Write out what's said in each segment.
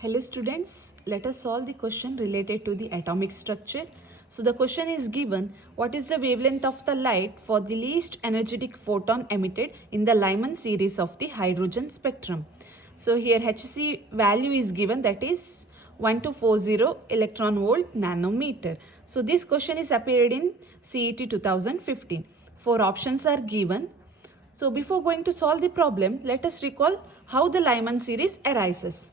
Hello students, let us solve the question related to the atomic structure. So the question is given, what is the wavelength of the light for the least energetic photon emitted in the Lyman series of the hydrogen spectrum? So here Hc value is given, that is 1240 electron volt nanometer. So this question is appeared in CET 2015. 4 options are given. So before going to solve the problem, let us recall how the Lyman series arises.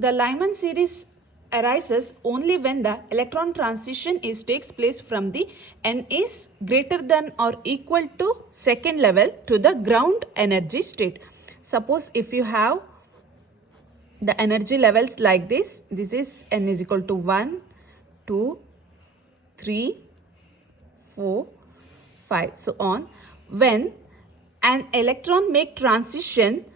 The Lyman series arises only when the electron transition takes place from the n is greater than or equal to second level to the ground energy state. Suppose if you have the energy levels like this is n is equal to 1, 2, 3, 4, 5, so on. When an electron make transition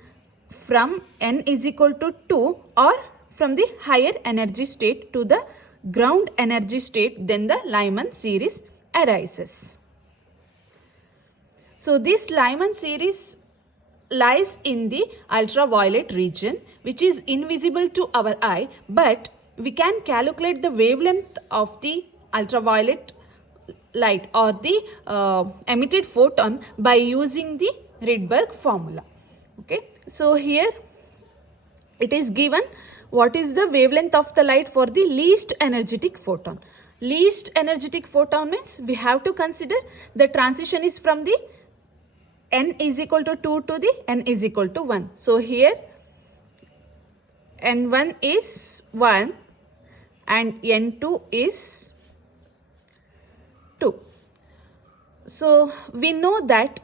from n is equal to 2 or from the higher energy state to the ground energy state, then the Lyman series arises. So this Lyman series lies in the ultraviolet region, which is invisible to our eye, but we can calculate the wavelength of the ultraviolet light or the emitted photon by using the Rydberg formula. Okay, so here it is given what is the wavelength of the light for the least energetic photon. Least energetic photon means we have to consider the transition is from the n is equal to 2 to the n is equal to 1. So here n1 is 1 and n2 is 2. So we know that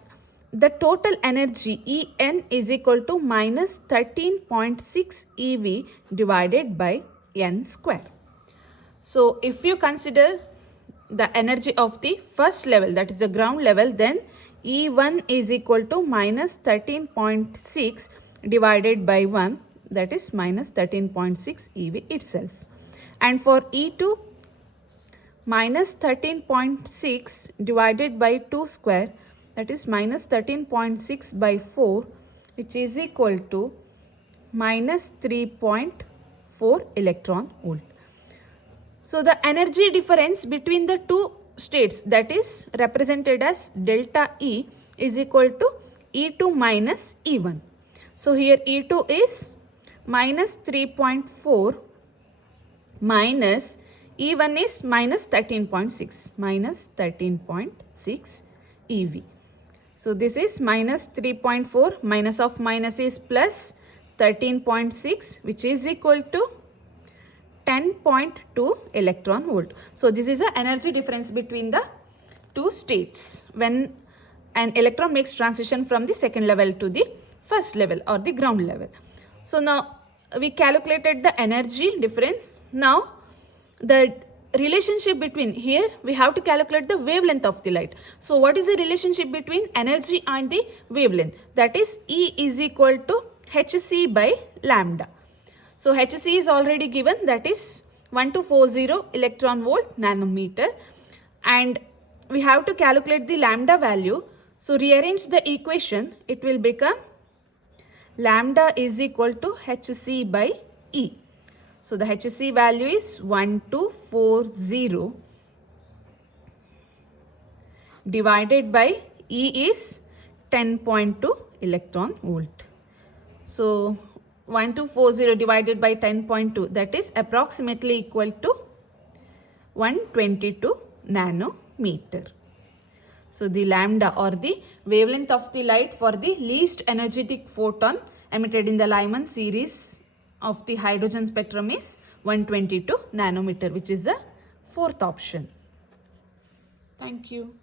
the total energy En is equal to minus 13.6 eV divided by n square. So if you consider the energy of the first level, that is the ground level, then E1 is equal to minus 13.6 divided by 1, that is minus 13.6 eV itself. And for E2, minus 13.6 divided by 2 square, that is minus 13.6 by 4, which is equal to minus 3.4 electron volt. So the energy difference between the two states, that is represented as delta E, is equal to E2 minus E1. So here E2 is minus 3.4 minus E1 is minus 13.6, minus 13.6 eV. So this is minus 3.4, minus of minus is plus 13.6, which is equal to 10.2 electron volt. So this is the energy difference between the two states when an electron makes transition from the second level to the first level or the ground level. So now we calculated the energy difference. Now the relationship between, here we have to calculate the wavelength of the light. So what is the relationship between energy and the wavelength? That is E is equal to Hc by lambda. So Hc is already given, that is 1240 electron volt nanometer, and we have to calculate the lambda value. So rearrange the equation, it will become lambda is equal to Hc by E. So the Hc value is 1240 divided by E is 10.2 electron volt. So 1240 divided by 10.2, that is approximately equal to 122 nanometer. So the lambda or the wavelength of the light for the least energetic photon emitted in the Lyman series of the hydrogen spectrum is 122 nanometer, which is the fourth option. Thank you.